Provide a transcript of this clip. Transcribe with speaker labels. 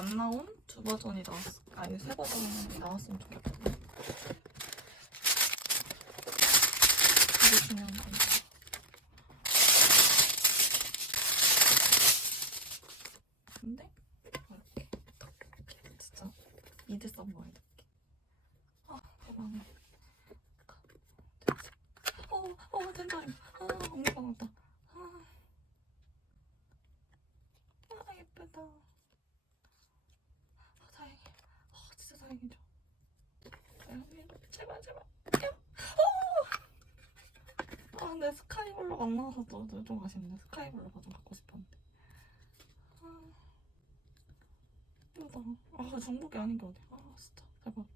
Speaker 1: 안 나온 두 버전이 나왔, 아니 세 버전이 나왔으면 좋겠다. 되게 중요한 거. 근데 이렇게 이렇게 진짜 미드 썸머에 넣게. 아 대박이야. 어, 어, 된다. 아, 엄마가 왔다. 아, 아 예쁘다. 아, 다행이야. 아, 진짜 다행이죠. 제발, 제발. 아, 근데 스카이블루가 안 나와서 좀 아쉽네. 스카이블루가 좀 갖고 싶었는데. 아, 예쁘다. 아, 중복이 아닌 게 어디야. 아, 진짜. 대박이다.